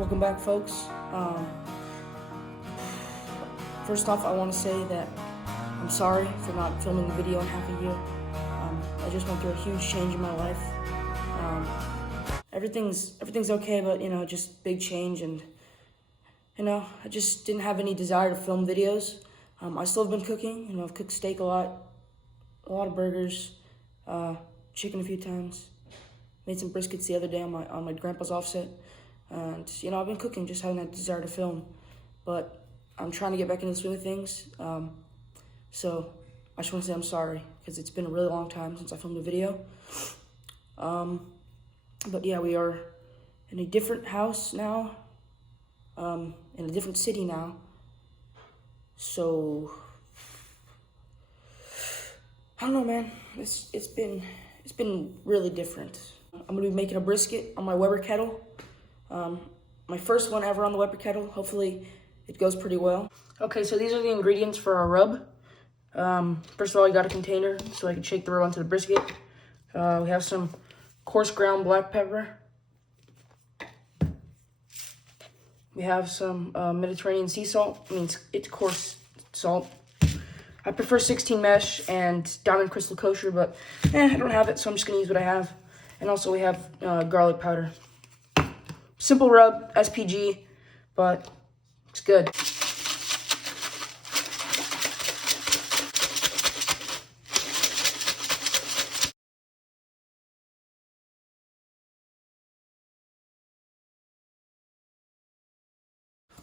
Welcome back, folks. First off, I want to say that I'm sorry for not filming the video in half a year. I just went through a huge change in my life. Everything's okay, but just big change, and I just didn't have any desire to film videos. I still have been cooking. I've cooked steak a lot of burgers, chicken a few times. Made some briskets the other day on my grandpa's offset. And, I've been cooking, just having that desire to film. But I'm trying to get back into the swing of things. So I just want to say I'm sorry, because it's been a really long time since I filmed a video. But yeah, we are in a different house now, in a different city now. So, I don't know, man. It's been really different. I'm gonna be making a brisket on my Weber kettle. My first one ever on the Weber kettle. Hopefully it goes pretty well. Okay, so these are the ingredients for our rub. First of all, you got a container so I can shake the rub onto the brisket. We have some coarse ground black pepper. We have some Mediterranean sea salt. I mean, it's coarse salt. I prefer 16 mesh and diamond crystal kosher, but I don't have it, so I'm just gonna use what I have. And also we have garlic powder. Simple rub, SPG, but it's good.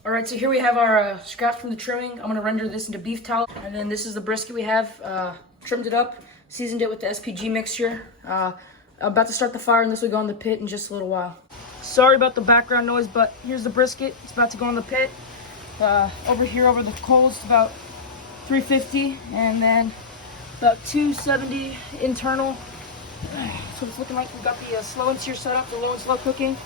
All right, so here we have our scraps from the trimming. I'm gonna render this into beef tallow. And then this is the brisket we have. Trimmed it up, seasoned it with the SPG mixture. I'm about to start the fire, and this will go in the pit in just a little while. Sorry about the background noise, but here's the brisket. It's about to go in the pit. Over here, over the coals, it's about 350, and then about 270 internal. So it's looking like we've got the slow and sear set up, the low and slow cooking.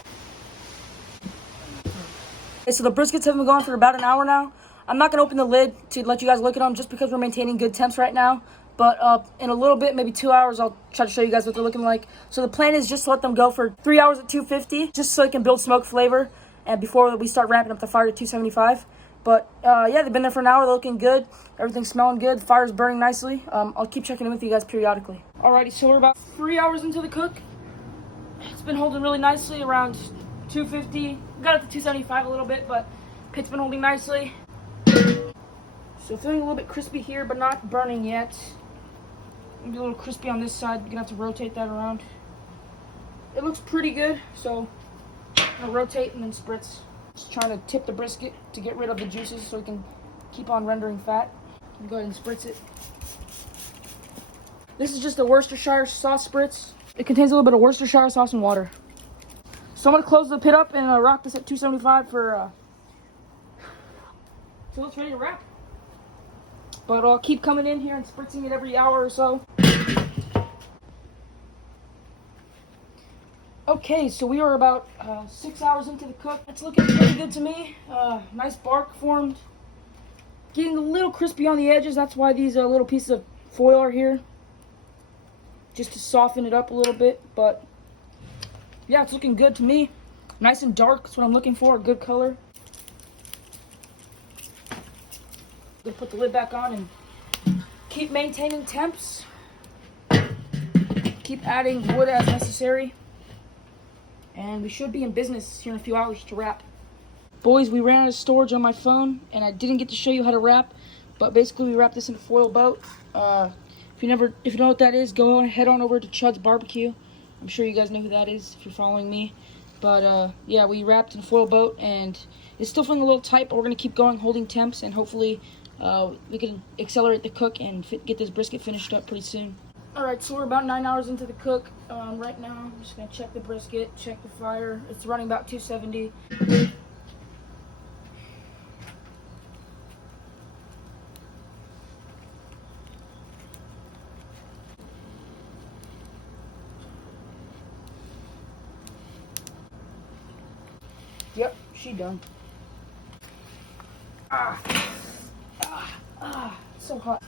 Okay, so the briskets have been going for about an hour now. I'm not gonna open the lid to let you guys look at them, just because we're maintaining good temps right now. But in a little bit, maybe 2 hours, I'll try to show you guys what they're looking like. So the plan is just to let them go for 3 hours at 250, just so they can build smoke flavor, and before we start ramping up the fire to 275. But yeah, they've been there for an hour. They're looking good. Everything's smelling good. The fire's burning nicely. I'll keep checking in with you guys periodically. Alrighty, so we're about 3 hours into the cook. It's been holding really nicely around 250. We got it to 275 a little bit, but pit's been holding nicely. So feeling a little bit crispy here, but not burning yet. Maybe a little crispy on this side. You're gonna have to rotate that around. It looks pretty good, so I'm gonna rotate and then spritz. Just trying to tip the brisket to get rid of the juices so we can keep on rendering fat. Go ahead and spritz it. This is just a Worcestershire sauce spritz. It contains a little bit of Worcestershire sauce and water. So I'm gonna close the pit up and rock this at 275 for till it's ready to wrap. But I'll keep coming in here and spritzing it every hour or so. Okay, so we are about 6 hours into the cook. It's looking pretty good to me. Nice bark formed. Getting a little crispy on the edges. That's why these little pieces of foil are here. Just to soften it up a little bit. But yeah, it's looking good to me. Nice and dark. That's what I'm looking for. A good color. Gonna put the lid back on and keep maintaining temps. Keep adding wood as necessary. And we should be in business here in a few hours to wrap. Boys, we ran out of storage on my phone, and I didn't get to show you how to wrap. But basically, we wrapped this in a foil boat. If you know what that is, go on, head on over to Chud's Barbecue. I'm sure you guys know who that is if you're following me. But yeah, we wrapped in a foil boat, and it's still feeling a little tight, but we're gonna keep going, holding temps, and hopefully we can accelerate the cook and get this brisket finished up pretty soon. Alright, so we're about 9 hours into the cook. Right now, I'm just going to check the brisket, check the fire. It's running about 270. Yep, she done. It's so hot.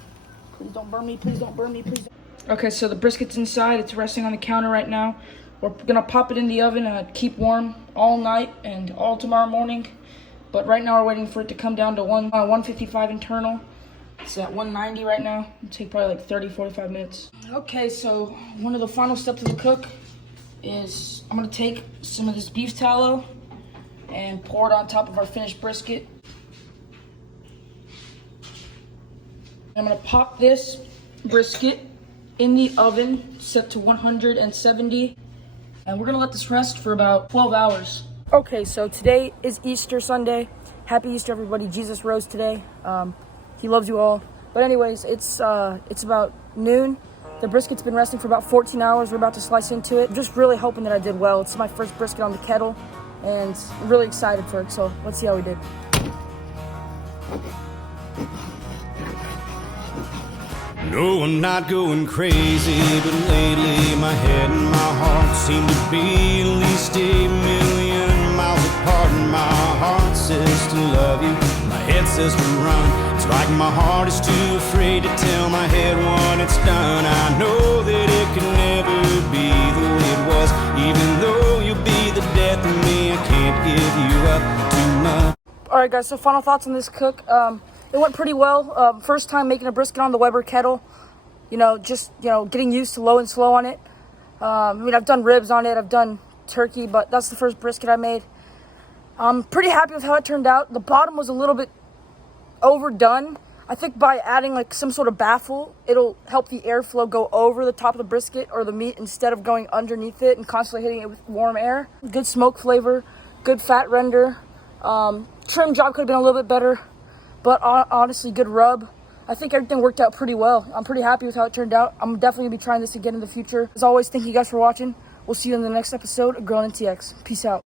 Please don't burn me, please don't burn me, please don't. Okay, so the brisket's inside. It's resting on the counter right now. We're gonna pop it in the oven and keep warm all night and all tomorrow morning. But right now we're waiting for it to come down to 155 internal. It's at 190 right now. It'll take probably like 30-45 minutes. Okay, so one of the final steps of the cook is I'm gonna take some of this beef tallow and pour it on top of our finished brisket. I'm gonna pop this brisket in the oven set to 170, and we're gonna let this rest for about 12 hours. Okay, so today is Easter Sunday. Happy Easter, everybody. Jesus rose today. He loves you all. But anyways, it's about noon. The brisket's been resting for about 14 hours. We're about to slice into it. I'm just really hoping that I did well. It's my first brisket on the kettle, and I'm really excited for it. So let's see how we did. No, I'm not going crazy, but lately my head and my heart seem to be at least 8,000,000 miles apart. And my heart says to love you, my head says to run. It's like my heart is too afraid to tell my head what it's done. I know that it can never be the way it was. Even though you'll be the death of me, I can't give you up too much. Alright guys, so final thoughts on this cook. It went pretty well. First time making a brisket on the Weber kettle. Just getting used to low and slow on it. I've done ribs on it, I've done turkey, but that's the first brisket I made. I'm pretty happy with how it turned out. The bottom was a little bit overdone. I think by adding like some sort of baffle, it'll help the airflow go over the top of the brisket or the meat instead of going underneath it and constantly hitting it with warm air. Good smoke flavor, good fat render. Trim job could have been a little bit better, but honestly, good rub. I think everything worked out pretty well. I'm pretty happy with how it turned out. I'm definitely going to be trying this again in the future. As always, thank you guys for watching. We'll see you in the next episode of Grillin' and TX. Peace out.